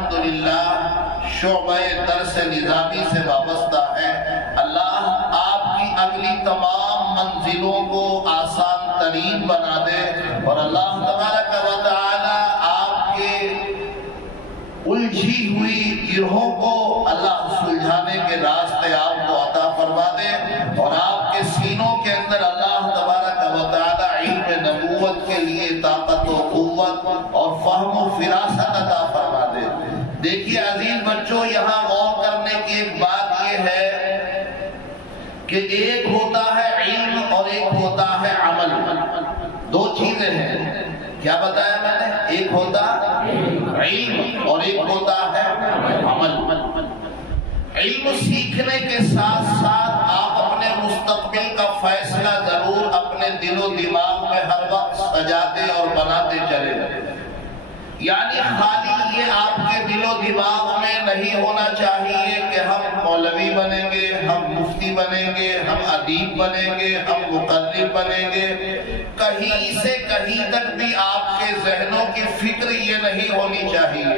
الحمدللہ شعبہ درس نظامی سے وابستہ ہے۔ اللہ آپ کی اگلی تمام منزلوں کو آسان ترین بنا دے، اور اللہ تبارک و تعالی آپ کے الجھی ہوئی گروہوں کو اللہ سلجھانے کے راستے آپ کو عطا فرما دے، اور آپ کے سینوں کے اندر اللہ تبارک و تعالی علم نبوت کے لیے طاقت و قوت اور فہم و فراست عطا فرما دے۔ دیکھیے عزیز بچوں، یہاں غور کرنے کی ایک بات یہ ہے کہ ایک ہوتا ہے علم اور ایک ہوتا ہے عمل، دو چیزیں ہیں۔ کیا بتایا میں نے؟ ایک ہوتا علم اور ایک ہوتا ہے عمل۔ علم سیکھنے کے ساتھ ساتھ آپ اپنے مستقبل کا فیصلہ ضرور اپنے دل و دماغ میں ہر وقت سجاتے اور بناتے چلے گئے، یعنی خالی یہ آپ کے دل و دماغ میں نہیں ہونا چاہیے کہ ہم مولوی بنیں گے، ہم مفتی بنیں گے، ہم ادیب بنیں گے، ہم مقرر بنیں گے۔ کہیں سے کہیں تک بھی آپ کے ذہنوں کی فکر یہ نہیں ہونی چاہیے،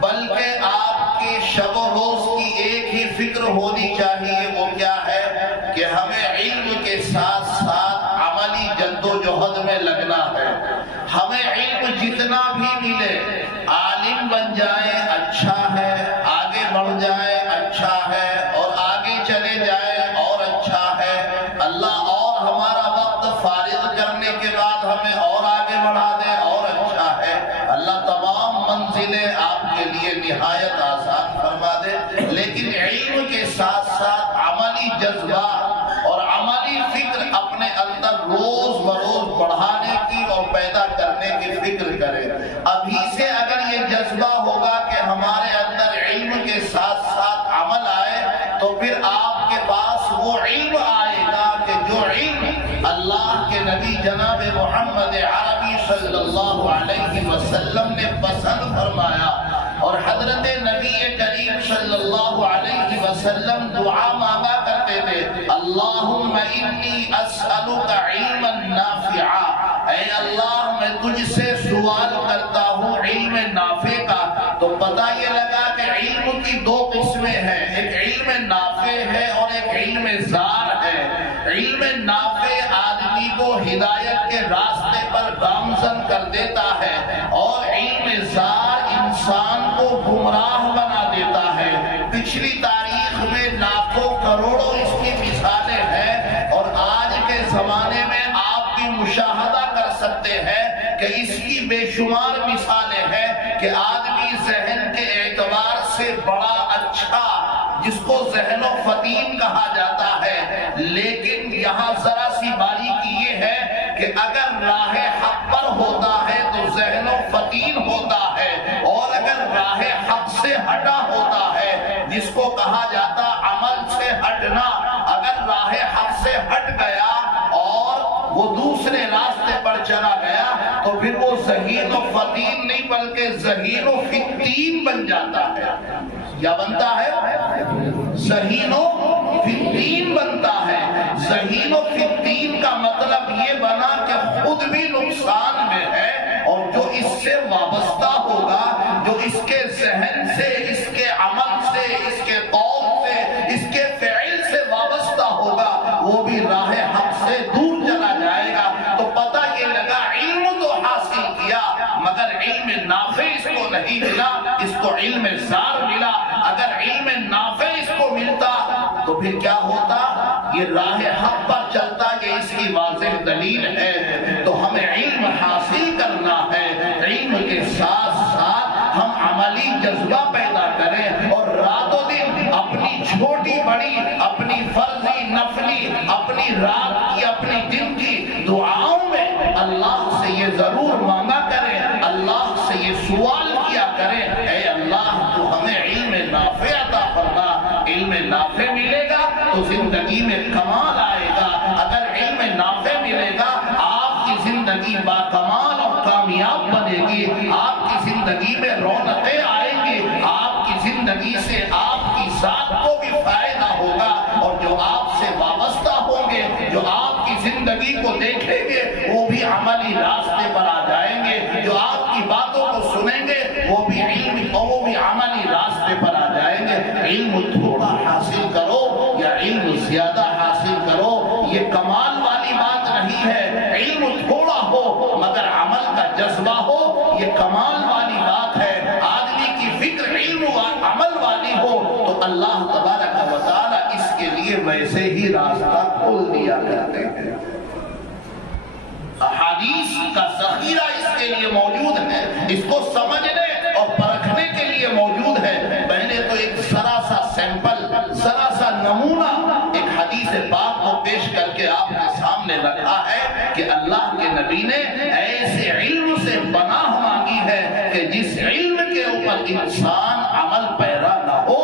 بلکہ آپ کے شب و روز کی ایک ہی فکر ہونی چاہیے۔ وہ کیا ہے کہ ہمیں علم کے ساتھ ساتھ عملی جدوجہد میں لگنا ہے۔ ہمیں علم جتنا بھی ملے، عالم بن جائے اچھا ہے، آگے بڑھ جائے اچھا ہے، اور آگے چلے جائے اور اچھا ہے۔ اللہ اور ہمارا وقت فارغ کرنے کے بعد ہمیں اور آگے بڑھا دے اور اچھا ہے۔ اللہ تمام منزلیں آپ کے لیے نہایت آسان فرما دے، لیکن علم کے ساتھ ساتھ عملی جذبات اور عملی فکر اپنے اندر روز بروز بڑھانے کی اور پیدا کرنے کی فکر کرے۔ ابھی سے اگر یہ جذبہ ہوگا کہ ہمارے اندر علم کے ساتھ ساتھ عمل آئے، تو پھر آپ کے پاس وہ علم آئے گا کہ جو علم اللہ کے نبی جناب محمد عربی صلی اللہ علیہ وسلم نے پسند فرمایا، اور حضرت نبی کریم صلی اللہ علیہ وسلم دعا مانگا کرتے تھے، اللہم انی اسألک علما نافعا، اے اللہ میں تجھ سے سوال کرتا ہوں علم نافع کا۔ تو پتہ یہ لگا کہ علم کی دو قسمیں ہیں، ایک علم نافع ہے اور ایک علم زار ہے۔ علم نافع آدمی کو ہدایت کے راستے پر گامزن کر دیتا ہے، اور علم زار انسان کو گمراہ بنا دیتا ہے۔ پچھلی تاریخ میں لاکھوں کروڑوں اس کی مثالیں ہیں، اور آج کے زمانے میں آپ بھی مشاہدہ کر سکتے ہیں کہ اس کی بے شمار مثالیں ہیں کہ آدمی ذہن کے اعتبار سے بڑا اچھا، جس کو ذہن و فطین کہا جاتا ہے، لیکن یہاں ذرا سی باریکی یہ ہے کہ اگر راہ حق پر ہوتا ہے تو ذہن و فطین ہوتا ہے، اور اگر راہ حق سے ہٹا ہوتا ہے، جس کو کہا جاتا عمل سے ہٹنا، اگر راہ حق سے ہٹ گیا اور وہ دوسرے راستے پر چلا گیا، تو پھر وہ ذہین و فطین نہیں بلکہ ذہین و فتین بن جاتا ہے۔ یا بنتا ہے ذہین و فتین بنتا ہے۔ ذہین و فتین کا مطلب یہ بنا کہ خود بھی نقصان میں ہے، اور جو اس سے وابستہ ہوگا، جو اس کے ذہن سے، اس کے عمل سے، اس کے قول سے، اس کے فعل سے وابستہ ہوگا، وہ بھی راہ حق سے دور چلا جائے گا۔ تو پتہ یہ لگا علم تو حاصل کیا، مگر علم نافع اس کو نہیں ملا، اس کو علم زار ملا۔ اگر علم نافع اس کو ملتا تو پھر کیا ہوتا؟ یہ راہ حق پر چلتا، یہ اس کی واضح دلیل ہے۔ تو ہمیں علم حاصل کرنا ہے، علم کے ساتھ ساتھ ہم عملی جذبہ پیدا کریں، اور رات و دن اپنی چھوٹی بڑی، اپنی فرضی نفلی، اپنی رات کی، اپنی دن کی دعاؤں میں اللہ سے یہ ضرور مانگا کریں، اللہ سے یہ سوال کیا کریں، اے اللہ تو ہمیں علم نافع عطا فرما۔ علم نافع ملے گا تو زندگی میں کمال آئے گا۔ اگر علم نافع ملے گا، آپ کی زندگی با کمال اور کامیاب بنے گی، آپ کی زندگی میں رونقیں آئیں گی، آپ کی زندگی سے آپ کی ذات کو بھی فائدہ ہوگا، اور جو آپ سے وابستہ ہوں گے، جو آپ کی زندگی کو دیکھیں گے، وہ بھی عملی راستے پر آ جائیں گے، جو آپ کی باتوں کو سنیں گے وہ بھی علم اور وہ بھی عمل علم تھوڑا حاصل کرو یا علم زیادہ حاصل کرو، یہ کمال والی بات نہیں ہے۔ علم تھوڑا ہو مگر عمل کا جذبہ ہو، یہ کمال والی بات ہے۔ آدمی کی فکر علم و عمل والی ہو تو اللہ تبارک و تعالی اس کے لیے ویسے ہی راستہ کھول دیا کرتے ہیں۔ احادیث کا ذخیرہ اس کے لیے موجود ہے، اس کو سمجھنے اور پرکھنے کے لیے موجود ہے۔ میں نے تو ایک ذرا سا سیمپل، ذرا سا نمونہ ایک حدیث پاک کو پیش کر کے آپ کے سامنے رکھا ہے کہ اللہ کے نبی نے ایسے علم سے پناہ مانگی ہے کہ جس علم کے اوپر انسان عمل پیرا نہ ہو،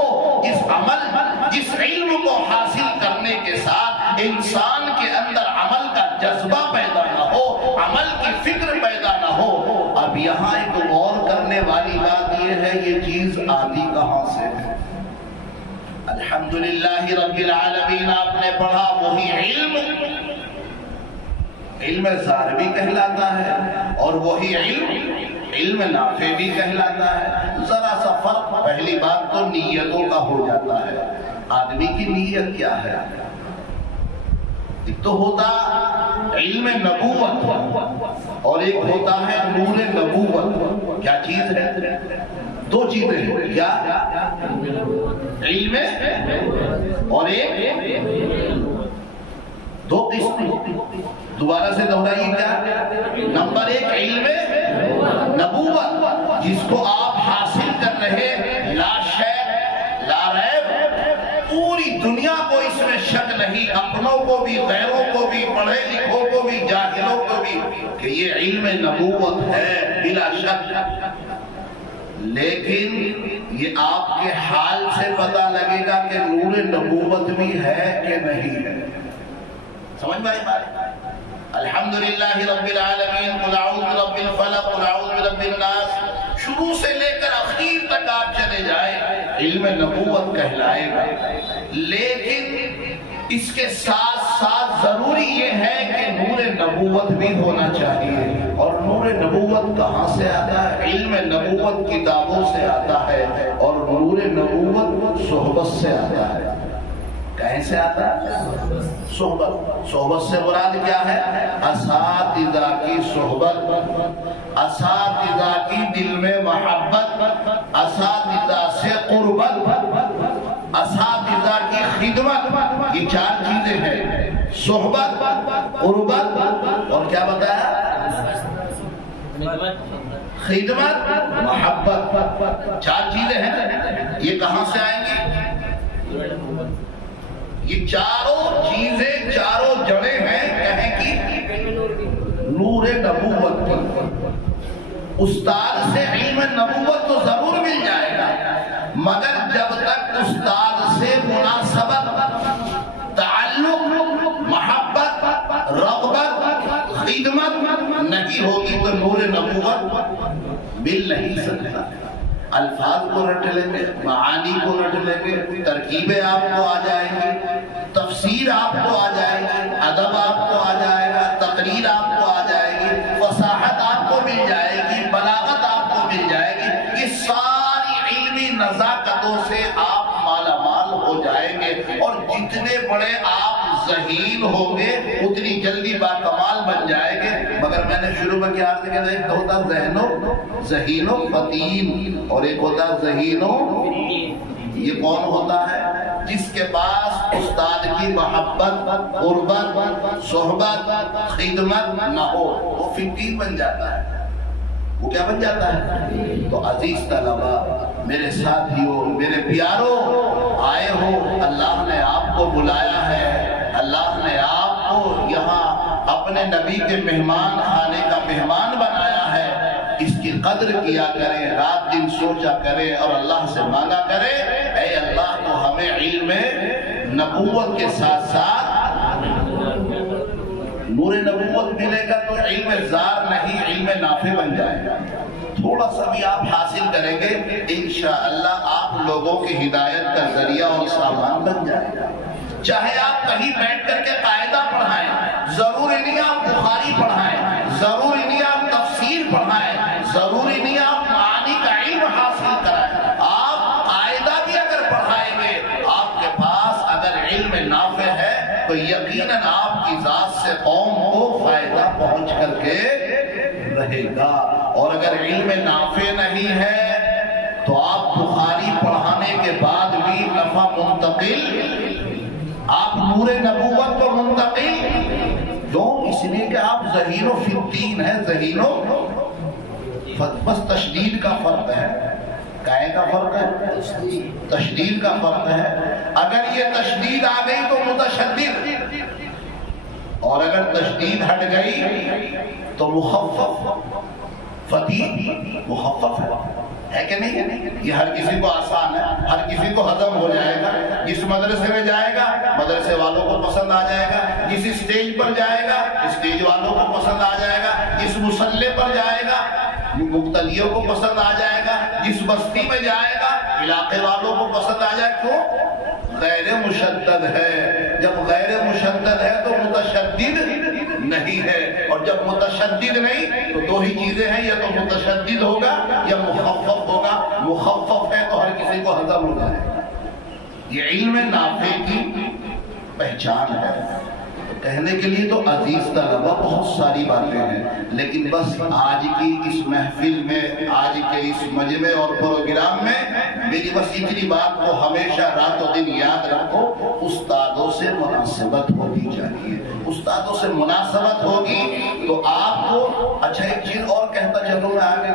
جس علم کو حاصل کرنے کے ساتھ انسان کے اندر عمل کا جذبہ پیدا نہ ہو، عمل کی فکر پیدا نہ ہو۔ اب یہاں ایک غور کرنے والی بات یہ ہے، یہ چیز آتی کہاں سے ہے؟ الحمدللہ رب العالمین، آپ نے پڑھا وہی علم زار بھی کہلاتا ہے اور وہی علم نافع بھی کہلاتا ہے۔ ذرا سا فرق، پہلی بات تو نیتوں کا ہو جاتا ہے۔ آدمی کی نیت کیا ہے؟ ایک تو ہوتا علم نبوت اور ایک ہوتا ہے نور نبوت۔ کیا چیز ہے؟ دو چیزیں ہیں۔ کیا؟ علم اور ایک، دو قسم۔ دوبارہ سے دہرائیے، کیا؟ نمبر ایک علم نبوت، جس کو آپ حاصل کر رہے، لا شک لا ریب، پوری دنیا کو اس میں شک نہیں، اپنوں کو بھی، غیروں کو بھی، پڑھے لکھوں کو بھی، جاہلوں کو بھی، کہ یہ علم نبوت ہے بلا شک۔ لیکن یہ آپ کے حال سے پتہ لگے گا کہ نور نبوت بھی ہے کہ نہیں ہے۔ سمجھ میں آئی بات؟ الحمدللہ رب العالمین، قل اعوذ برب الفلق، قل اعوذ برب الناس، شروع سے لے کر اخیر تک آپ چلے جائیں، علم نبوت کہلائے گا۔ لیکن اس کے ساتھ ساتھ ضروری یہ ہے کہ نور نبوت بھی ہونا چاہیے۔ اور نور نبوت کہاں سے آتا ہے؟ علم نبوت کتابوں سے آتا ہے، اور نور نبوت صحبت سے آتا ہے۔ کہیں سے آتا ہے؟ صحبت۔ صحبت سے مراد کیا ہے؟ اساتذہ کی صحبت، اساتذہ کی دل میں محبت، اساتذہ سے قربت، اساتذہ کی خدمت۔ یہ چار چیزیں ہیں، صحبت، قربت اور کیا بتایا؟ خدمت، محبت۔ چار چیزیں ہیں، یہ کہاں سے آئیں گی؟ یہ چاروں چیزیں، چاروں جڑیں ہیں کہیں کی نور نبوت کی۔ استاد سے علم نبوت تو ضرور مل جائے گا، مگر جب تک استاد سے مناسبت، تعلق، محبت، رغبت، خدمت نہیں ہوگی تو نور نبوت مل نہیں سکتا۔ الفاظ کو رٹ لیں گے، معانی کو رٹ لیں گے، ترکیبیں آپ کو آ جائیں گی، تفسیر آپ کو آ جائے گی، ادب آپ کو آ جائے گا، تقریر آپ کو آ جائے گی، فصاحت آپ کو مل جائے گی، بلاغت آپ کو مل جائے گی۔ یہ ساری علمی نزاکتوں سے آپ مالا مال ہو جائیں گے، اور جتنے بڑے آپ ذہین ہوں گے اتنی جلدی باکمال بن جائیں گے۔ مگر میں نے شروع میں کیا عرض کیا تھا، ایک ہوتا ذہین و فتین اور ایک ہوتا ذہین و، یہ کون ہوتا ہے؟ جس کے پاس استاد کی محبت، قربت، صحبت، خدمت نہ ہو، وہ فتین بن جاتا ہے۔ وہ کیا بن جاتا ہے؟ تو عزیز طلبہ، میرے ساتھیوں، میرے پیاروں، آئے ہو، اللہ نے آپ کو بلایا ہے، اللہ نے آپ کو یہاں اپنے نبی کے مہمان خانے کا مہمان بنایا ہے۔ اس کی قدر کیا کریں، رات دن سوچا کریں اور اللہ سے مانگا کریں، اے اللہ تو ہمیں علم نبوت کے ساتھ ساتھ نور نبوت ملے گا تو علم زار نہیں، علم نافع بن جائے گا۔ تھوڑا سا بھی آپ حاصل کریں گے انشاءاللہ آپ لوگوں کی ہدایت کا ذریعہ اور سامان بن جائے گا۔ چاہے آپ کہیں بیٹھ کر کے قاعدہ پڑھائیں، ضروری نہیں آپ بخاری پڑھائیں، ضروری نہیں آپ تفسیر پڑھائیں، ضروری نہیں آپ معانی کا علم حاصل کرائیں، آپ قاعدہ بھی اگر پڑھائیں گے ذات سے قوم کو فائدہ پہنچ کر کے رہے گا. اور اگر علم نافع نہیں ہے تو آپ بخاری پڑھانے کے بعد بھی نفع منتقل، آپ نور نبوت کو منتقل کیوں؟ اس لیے کہ آپ ذہین و فی الدین ہیں، ذہین و بس تشدید کا فرق ہے. کائے کا فرق ہے؟ تشدید کا فرق ہے. اگر یہ تشدید آ گئی تو متشدد، اور اگر تشدید ہٹ گئی تو مخفف. فتیح مخفف ہے کہ نہیں؟ یہ ہر کسی کو آسان ہے، ہر کسی کو ہضم ہو جائے گا. جس مدرسے میں جائے گا مدرسے والوں کو پسند آ جائے گا، جس اسٹیج پر جائے گا اسٹیج والوں کو پسند آ جائے گا، جس مصلے پر جائے گا مقتدیوں کو پسند آ جائے گا، جس بستی میں جائے گا علاقے والوں کو پسند آ جائے. کیوں؟ غیر مشدد ہے. جب غیر مشدد ہے تو متشدد نہیں ہے، اور جب متشدد نہیں تو دو ہی چیزیں ہیں، یا تو متشدد ہوگا یا مخفف ہوگا. مخفف ہے تو ہر کسی کو ہضم ہو جائے گا. یہ علم نافع کی پہچان ہے. کہنے کے لیے تو عزیز طلبہ بہت ساری باتیں ہیں، لیکن بس آج کی اس محفل میں، آج کے اس مجمع اور پروگرام میں میری بس اتنی بات کو ہمیشہ رات و دن یاد رکھو، استادوں سے مناسبت ہونی چاہیے. استادوں سے مناسبت ہوگی تو آپ کو اچھا ایک چیز اور کہتا چلو میں آگے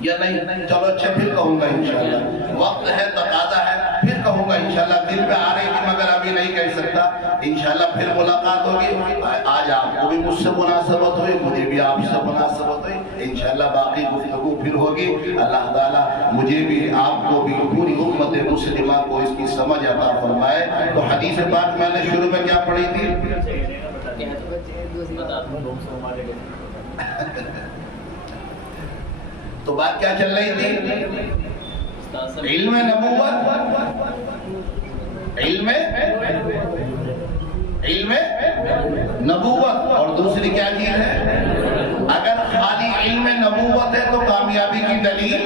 یا نہیں؟ چلو اچھا پھر کہوں گا انشاءاللہ، وقت ہے تقاضا ہے پھر کہوں گا انشاءاللہ. دل پہ آ رہی تھی مگر ابھی نہیں کہہ سکتا. انشاءاللہ پھر ملاقات ہوگی. آج آپ کو بھی مجھ سے مناسبت ہوئی، مجھے بھی آپ سے مناسبت ہوئی. انشاءاللہ باقی گفتگو پھر ہوگی. اللہ تعالیٰ مجھے بھی آپ کو بھی پوری امت مسلمہ کو اس کی سمجھ عطا فرمائے. تو حدیث پاک میں نے شروع میں کیا پڑھی تھی؟ تو بات کیا چل رہی تھی؟ علم نبوت، علم نبوت، اور دوسری کیا چیز ہے؟ اگر خالی علم نبوت ہے تو کامیابی کی دلیل،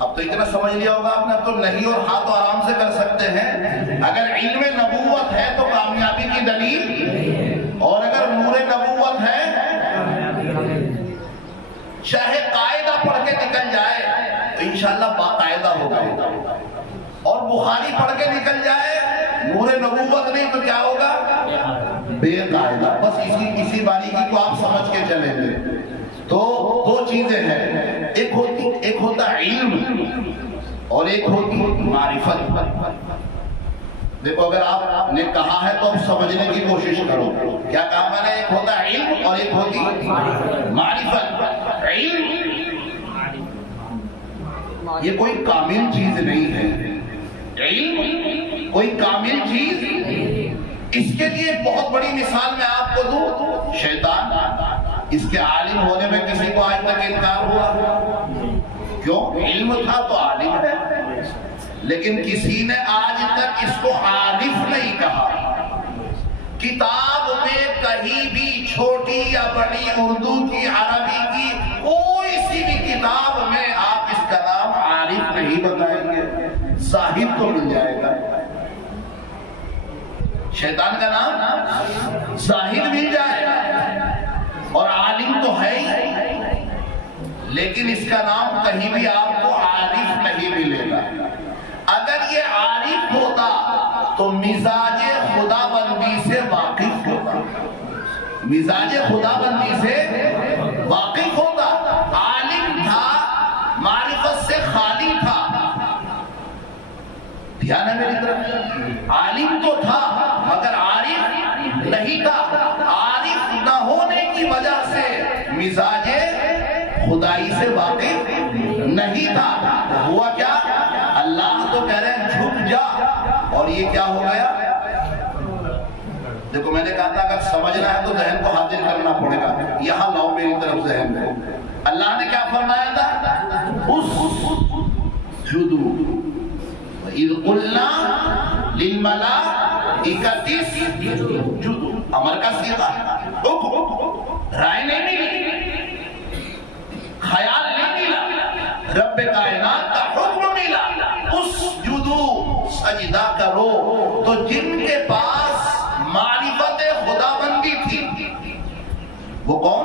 اب تو اتنا سمجھ لیا ہوگا آپ نے، اب تو نہیں اور ہاں تو آرام سے کر سکتے ہیں. اگر علم نبوت ہے تو کامیابی کی دلیل، اور اگر نور نبوت ہے چاہے قاعدہ پڑھ کے نکل جائے تو انشاءاللہ باقاعدہ ہوگا، اور بخاری پڑھ کے نکل جائے نور نبوت نہیں تو کیا ہوگا؟ بے قاعدہ. بس اسی باریکی کو آپ سمجھ کے چلیں گے. تو دو چیزیں ہیں، ایک ہوتا علم اور ایک ہوتی معرفت. دیکھو اگر آپ نے کہا ہے تو اب سمجھنے کی کوشش کرو. کیا کہا میں نے؟ ایک ہوتا علم اور ایک ہوتی معرفت. علم یہ کوئی کامل چیز نہیں ہے. علم کوئی کامل چیز، اس کے لیے بہت بڑی مثال میں آپ کو دوں. شیطان، اس کے عالم ہونے میں کسی کو آج تک انکار ہوا؟ کیوں؟ علم تھا تو عالم ہے، لیکن کسی نے آج تک اس کو عارف نہیں کہا. کتاب میں کہیں بھی چھوٹی یا بڑی، اردو کی، عربی کی، کوئی سی بھی کتاب میں آپ اس کا نام عارف نہیں بتائیں گے. زاہد تو مل جائے گا، شیطان کا نام زاہد مل جائے گا، اور عالم تو ہے ہی، لیکن اس کا نام کہیں بھی آپ کو عارف نہیں ملے گا. اگر یہ عارف ہوتا تو مزاج خدا بندی سے واقف ہوتا، مزاج خدا بندی سے واقف ہوتا. عالم تھا، معرفت سے خالی تھا. دھیان ہے میری طرف؟ عالم تو تھا مگر عارف نہیں تھا. عارف نہ ہونے کی وجہ سے مزاج خدائی سے واقف نہیں تھا. ہوا کیا؟ اللہ تو کہہ رہے ہیں جھک جا، اور یہ کیا ہو گیا؟ دیکھو میں نے کہا تھا اگر سمجھنا ہے تو ذہن کو حاضر کرنا پڑے گا. یہاں لاؤ میری طرف ذہن کو. اللہ نے کیا فرمایا تھا؟ اسجدوا اذ قلنا للملائکۃ اسجدوا. امر کا صیغہ، حکم، رائے نہیں ملی، خیال نہیں ملا، رب کائنات کا حکم ملا اسجدوا، سجدہ کرو. تو جن کے وہ کون؟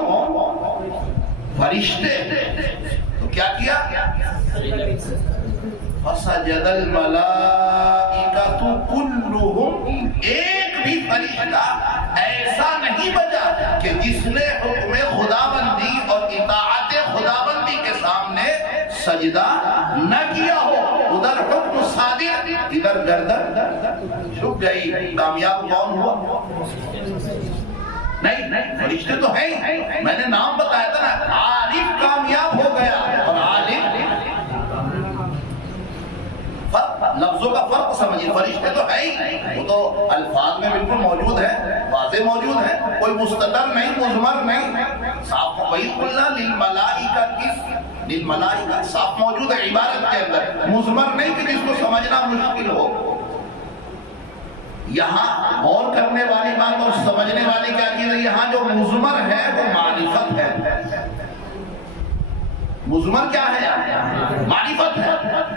فرشتے. تو کیا کیا؟ فسجد الملائکۃ کلھم، ایک بھی فرشتہ ایسا نہیں بچا کہ جس نے حکم خداوندی اور اطاعت خداوندی کے سامنے سجدہ نہ کیا ہو. ادھر حکم صادر، ادھر گردن جھک گئی. کامیاب کون ہوا؟ نہیں، فرشتے تو ہیں. میں نے نام بتایا تھا نا، عارف کامیاب ہو گیا اور عالم. لفظوں کا فرق سمجھیے. فرشتے تو ہے ہی، وہ تو الفاظ میں بالکل موجود ہے، واضح موجود ہے، کوئی مستتر نہیں، مضمر نہیں. صاف وَإِذْ قُلْنَا لِلْمَلَائِكَةِ صاف موجود ہے عبارت کے اندر، مضمر نہیں کہ جس کو سمجھنا مشکل ہو. یہاں غور کرنے والی بات اور سمجھنے والی کیا چیز ہے؟ یہاں جو مضمر ہے وہ معرفت ہے. مضمر کیا ہے؟ معرفت ہے.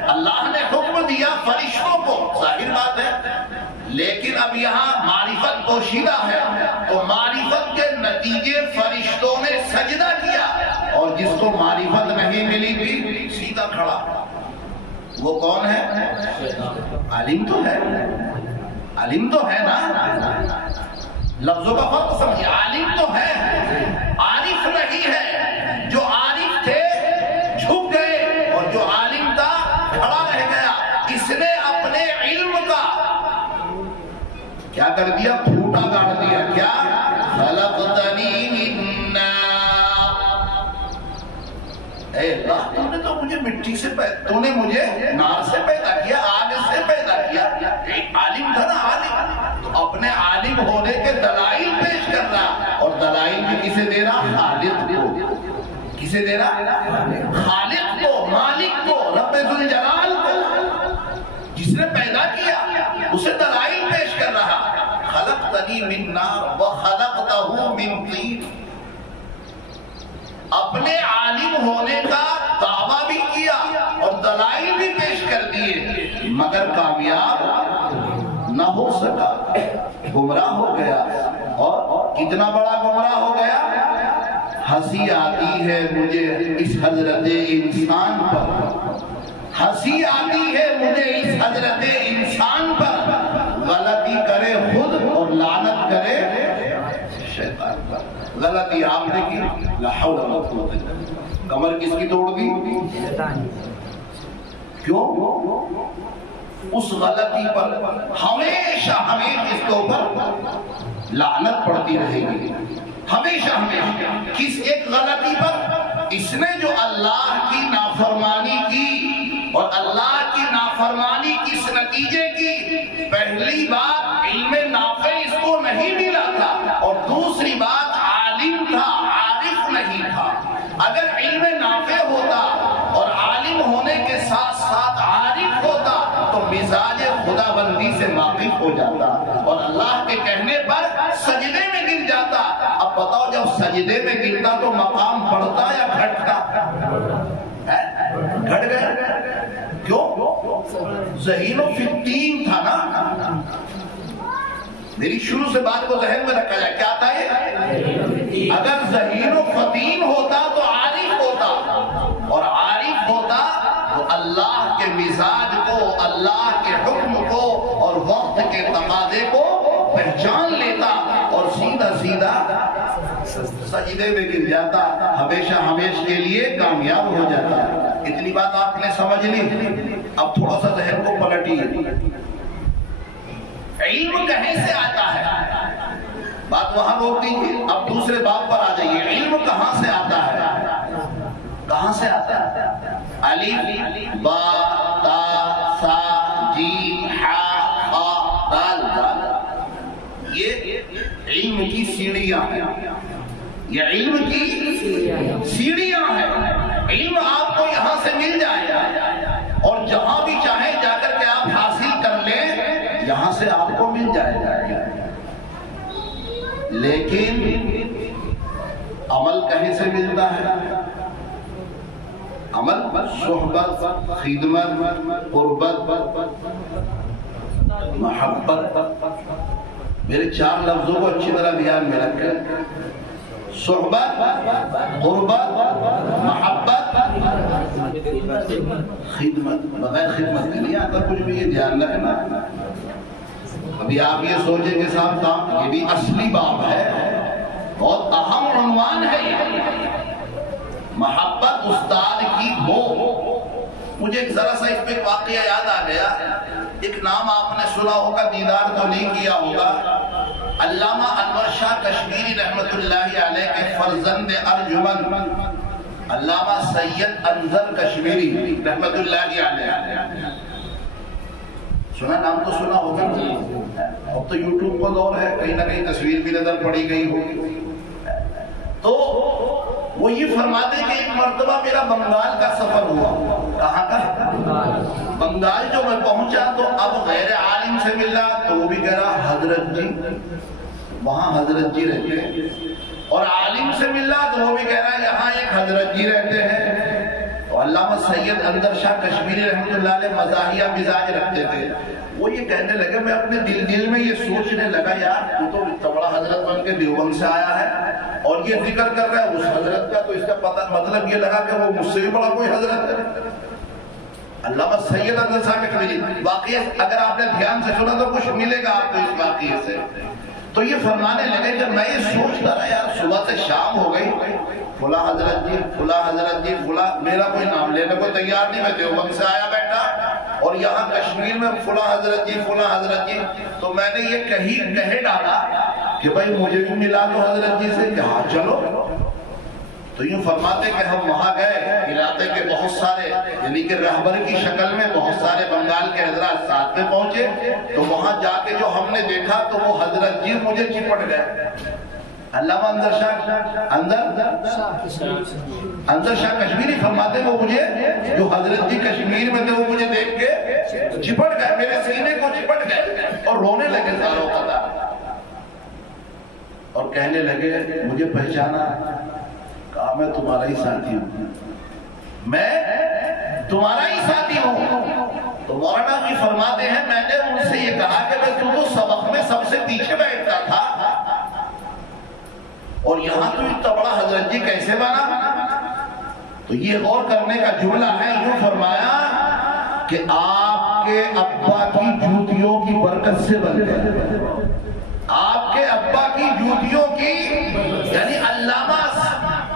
اللہ نے حکم دیا فرشتوں کو، ظاہر بات ہے، لیکن اب یہاں معرفت پوشیدہ ہے. تو معرفت کے نتیجے فرشتوں نے سجدہ کیا، اور جس کو معرفت نہیں ملی تھی سیدھا کھڑا. وہ کون ہے؟ عالم تو ہے، عالم تو ہے نا. لفظوں کا فرق سمجھیے. عالم تو ہے، عارف نہیں ہے. جو عارف تھے جھک گئے، اور جو عالم تھا کھڑا رہ گیا. اس نے اپنے علم کا کیا کر دیا؟ پھوٹا گاڑ دیا. کیا؟ خلقتنی من نار. اے اللہ، تو نے تو مجھے مٹی سے تو نے مجھے نار سے پیدا کیا، آگ سے پیدا کیا. عالم تھا نا، عالم تو اپنے عالم ہونے کے دلائل پیش کر رہا. اور دلائل بھی کسے دے رہا؟ خالق کو. کسے دے رہا؟ خالق کو، مالک کو، رب ذوالجلال کو، جس نے پیدا کیا اسے دلائل پیش کر رہا. خلقتنی من نار وخلقتہ من طین. اپنے عالم ہونے کا دعویٰ بھی کیا اور دلائل بھی پیش کر دیے، مگر کامیاب نہ ہو سکا. گمراہ ہو گیا. اور کتنا بڑا گمراہ ہو گیا؟ ہنسی آتی ہے مجھے اس حضرت انسان پر، ہنسی آتی ہے مجھے اس حضرت انسان پر. غلطی کرے خود اور لعنت کرے شیطان پر. غلطی آپ نے کی، لا حول ولا قوت الا باللہ. کمر کس کی توڑ دی؟ کیوں؟ اس غلطی پر ہمیشہ اس کے اوپر لعنت پڑتی رہے گی. ہمیشہ کس ایک غلطی پر؟ اس نے جو اللہ کی نافرمانی کی، اور اللہ کی نافرمانی کس نتیجے کی؟ پہلی بات علم نافع اس کو نہیں ملا تھا، اور دوسری بات عالم تھا، عارف نہیں تھا. اگر علم نافع ہوتا اور عالم ہونے کے ساتھ ساتھ عارف ہوتا تو مزاج خدا بندی سے واقف ہو جاتا اور اللہ کے کہنے پر سجدے میں گر جاتا. اب بتاؤ، جب سجدے میں گرتا تو مقام بڑھتا یا گھٹتا؟ گھٹ گیا. کیوں؟ ذہین و فتین تھا نا. میری شروع سے بات کو ذہن میں رکھا جائے. کیا تھا یہ؟ اگر ذہین و فتین ہوتا تو عارف ہوتا، اور عارف ہوتا تو اللہ کے مزاج کو، اللہ کے حکم کو اور وقت کے تقاضے کو پہچان لیتا اور سیدھا سجدے میں گر جاتا. ہمیشہ کے لیے کامیاب ہو جاتا. اتنی بات آپ نے سمجھ لی. اب تھوڑا سا ذہن کو پلٹیے. علم کہیں سے آتا ہے؟ بات وہاں روک دیجیے. اب دوسرے باب پر آ جائیے. علم کہاں سے آتا ہے؟ کہاں سے آتا ہے؟ الف با تا سا جیم ہا خا دال. یہ علم کی سیڑھیاں ہیں. یہ علم کی سیڑھیاں ہیں. علم آپ کو یہاں سے مل جائے گا، اور جہاں بھی چاہیں جا کر کے آپ حاصل کر لیں، یہاں سے آپ کو مل جائے گا. لیکن عمل کہیں سے ملتا ہے؟ عمل صحبت، خدمت، قربت، محبت. میرے 4 لفظوں کو اچھی طرح دھیان میں رکھیں. صحبت، قربت، محبت، خدمت. بغیر خدمت کے نہیں آتا کچھ بھی، یہ دھیان رکھنا. ابھی آپ یہ سوچیں کہ صاحب یہ بھی اصلی باب ہے، بہت اہم عنوان ہے یہ. محبت استاد کی ہو. مجھے ایک ذرا سا اس پہ واقعہ یاد آ گیا. ایک نام آپ نے سنا ہوگا، دیدار تو نہیں کیا ہوگا. علامہ انور شاہ کشمیری رحمت اللہ علیہ کے فرزند ارجمند علامہ سید انظر کشمیری رحمت اللہ علیہ. سنا نام تو سنا ہوگا. اب تو یوٹیوب کا دور ہے، کہیں نہ کہیں تصویر بھی نظر پڑی گئی ہوگی. تو وہ یہ فرماتے کہ ایک مرتبہ میرا بنگال کا سفر ہوا. کہاں کا؟ بنگال. جو میں پہنچا تو اب غیر عالم سے ملا تو وہ بھی کہہ رہا حضرت جی، وہاں حضرت جی رہتے ہیں. اور عالم سے ملا تو وہ بھی کہہ رہا یہاں ایک حضرت جی رہتے ہیں. تو علامہ سید انظر شاہ کشمیری رحمۃ اللہ علیہ مزاحیہ مزاج رکھتے تھے. وہ یہ کہنے لگے، میں اپنے دل میں یہ سوچنے لگا یار تو اتنا بڑا حضرت بن کے دیوبند سے آیا ہے اور یہ ذکر کر رہا ہے اس حضرت کا، تو اس کا پتہ مطلب یہ لگا کہ وہ مجھ سے بھی بڑا کوئی حضرت ہے. علامہ سید انظر شاہ کشمیری واقعہ اگر آپ نے دھیان سے سنا تو کچھ ملے گا آپ کو اس واقعے سے. تو یہ فرمانے لگے کہ میں یہ سوچتا رہا یار صبح سے شام ہو گئی، فلاں حضرت جی، فلاں حضرت جی، فلاں. میرا کوئی نام لینے کو تیار نہیں. میں دیوبند سے آیا بیٹھا اور یہاں کشمیر میں فلاں حضرت جی، فلاں حضرت جی. تو میں نے یہ کہے ڈالا کہ بھائی مجھے بھی ملا دو حضرت جی سے کہ ہاں چلو. تو یوں فرماتے کہ ہم وہاں گئے، علاقے کے بہت سارے یعنی کہ رہبر کی شکل میں بہت سارے بنگال کے حضرات ساتھ میں پہنچے. تو وہاں جا کے جو ہم نے دیکھا تو وہ حضرت جی مجھے چپٹ گئے. علامہ انظر شاہ کشمیری فرماتے وہ مجھے، جو حضرت جی کشمیر میں تھے وہ مجھے دیکھ کے چپٹ گئے، میرے سینے کو چپٹ گئے اور رونے لگے زاروں قطار اور کہنے لگے مجھے پہچانا؟ کہا میں تمہارا ہی ساتھی ہوں، میں تمہارا ہی ساتھی ہوں. تو مولانا جی فرماتے ہیں میں نے ان سے یہ کہا کہ میں تو سبق میں سب سے پیچھے بیٹھتا تھا اور یہاں تو اتنا بڑا حضرت جی کیسے بنا؟ تو یہ غور کرنے کا جملہ ہے. یوں فرمایا کہ آپ کے ابا کی جوتیوں کی برکت سے بنتے، آپ کے ابا کی جوتیوں کی یعنی علامہ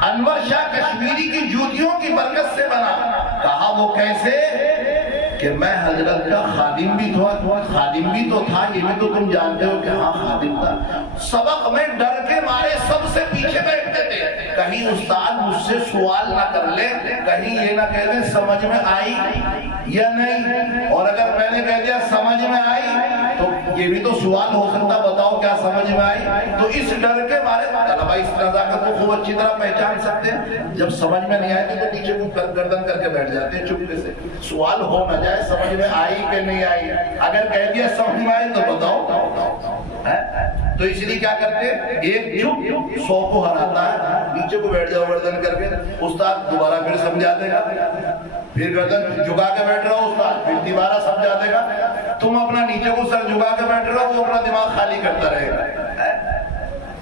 انور شاہ کشمیری کی جوتیوں کی برکت سے بنا. کہا وہ کیسے؟ کہ میں حضرت کا خادم بھی تو تھا، یہ بھی تو تم جانتے ہو کہ ہاں خادم تھا. سبق میں ڈر کے مارے سب سے پیچھے بیٹھتے تھے، کہیں استاد مجھ سے سوال نہ کر لے، کہیں یہ نہ کہہ لے سمجھ میں آئی یا نہیں. اور اگر میں نے کہہ دیا سمجھ میں آئی تو یہ بھی تو سوال ہو سکتا بتاؤ کیا سمجھ میں آئی. تو اس ڈر کے مارے طلبہ اس نزاکت کو خوب اچھی طرح پہچان سکتے ہیں. جب سمجھ میں نہیں آئے تو نیچے کو گردن کر کے بیٹھ جاتے ہیں چپکے سے. سوال ہو نہ جائے سمجھ میں آئی کہ نہیں آئی. اگر کہہ دیا سمجھ میں آئی تو بتاؤ. تو اس لیے کیا کرتے ایک چپ 100 کو ہراتا ہے. نیچے کو بیٹھ جاؤ گردن کر کے، استاد دوبارہ پھر سمجھا دے گا. پھر گردن جھکا کے بیٹھ رہا ہو استاد، پھر دوبارہ سمجھا دے گا. تم اپنا نیچے کو سر جھکا کے بیٹھ رہا ہو، وہ اپنا دماغ خالی کرتا رہے گا.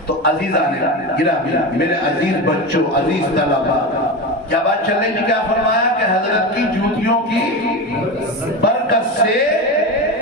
تو عزیزان گرامی، میرے عزیز بچوں، عزیز طلبہ، کیا بات چل رہی تھی؟ کیا فرمایا کہ حضرت کی جوتیوں کی برکت سے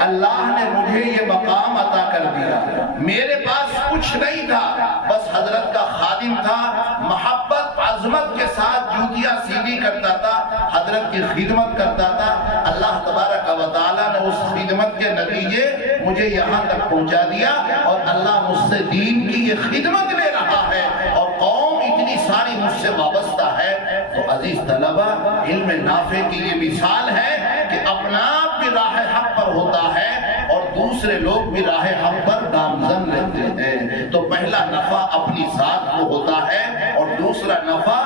اللہ نے مجھے یہ مقام عطا کر دیا. میرے پاس کچھ نہیں تھا، بس حضرت کا خادم تھا. محبت عظمت کے ساتھ جوتیاں سیدھی کرتا تھا، حضرت کی خدمت کرتا تھا. اللہ تبارک و تعالیٰ نے اس خدمت کے نتیجے مجھے یہاں تک پہنچا دیا اور اللہ مجھ سے دین کی یہ خدمت لے رہا ہے اور قوم اتنی ساری مجھ سے وابستہ ہے. تو عزیز طلبہ، علم نافع کی یہ مثال ہے کہ اپنا آپ بھی راہ حق پر ہوتا ہے اور دوسرے لوگ بھی راہ حق پر گامزن رہتے ہیں. تو پہلا نفع اپنی ذات کو ہوتا ہے اور دوسرا نفع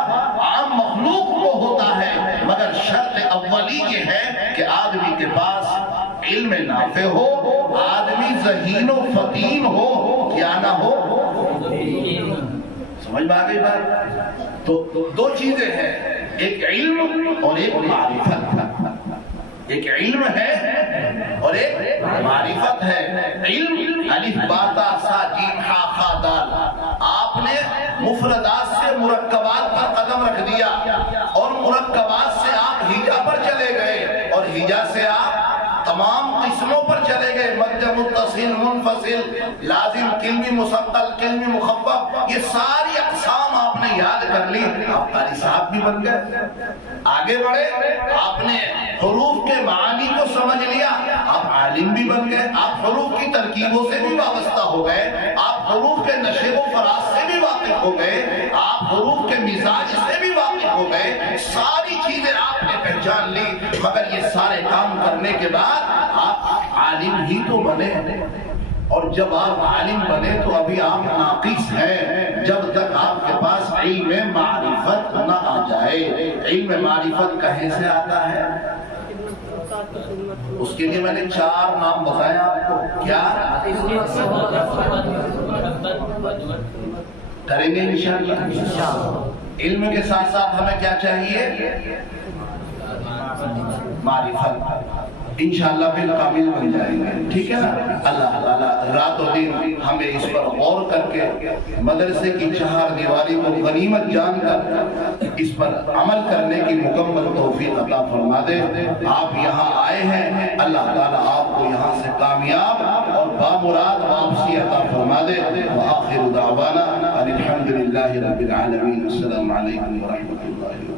عام مخلوق کو ہوتا ہے، مگر شرط اولی یہ ہے کہ آدمی کے پاس علم نافع ہو، آدمی ذہین و فطین ہو، کیا نہ ہو. سمجھ میں آ گئی بات؟ تو دو چیزیں ہیں، ایک علم اور ایک معرفت. ایک علم ہے اور ایک معرفت ہے۔ علم الف با تا سا جیم ہا خا دال، آپ نے مفردات سے مرکبات پر قدم رکھ دیا اور مرکبات سے آپ ہجا پر چلے گئے اور ہجا سے آپ تمام قسموں پر چلے گئے، مد متصل، منفصل، لازم، کلمی مثقل، کلمی مخفف، یہ ساری اقسام آپ نے یاد کر لی، آپ قاری صاحب بھی بن گئے۔ آگے بڑھے، آپ نے حروف کے معانی کو سمجھ لیا، آپ عالم بھی بن گئے، آپ حروف کی ترکیبوں سے بھی وابستہ ہو گئے، آپ حروف کے نشیب و فراز سے بھی واقف ہو گئے، آپ حروف کے مزاج سے بھی واقف ہو گئے، ساری چیزیں آپ نے پہچان لی، مگر یہ سارے کام کرنے کے بعد آپ عالم ہی تو بنے، اور جب آپ عالم بنے تو ابھی آپ ناقص ہیں، جب تک آپ کے پاس علم معرفت نہ آ جائے۔ علم معرفت کہیں سے آتا ہے؟ اس کے لیے میں نے 4 نام بتائے آپ کو، کیا کریں گے انشاءاللہ؟ علم کے ساتھ ساتھ ہمیں کیا چاہیے؟ معرفت، انشاءاللہ بالکامل بن جائیں گے، ٹھیک ہے نا؟ اللہ تعالیٰ رات و دن ہمیں اس پر غور کر کے مدرسے کی 4 دیواری کو غنیمت جان کر اس پر عمل کرنے کی مکمل توفیق عطا فرما دے۔ آپ یہاں آئے ہیں، اللہ تعالیٰ آپ کو یہاں سے کامیاب اور بامراد واپسی عطا فرما دے۔ وآخر دعوانا الحمدللہ رب العالمین، السلام علیکم ورحمۃ اللہ۔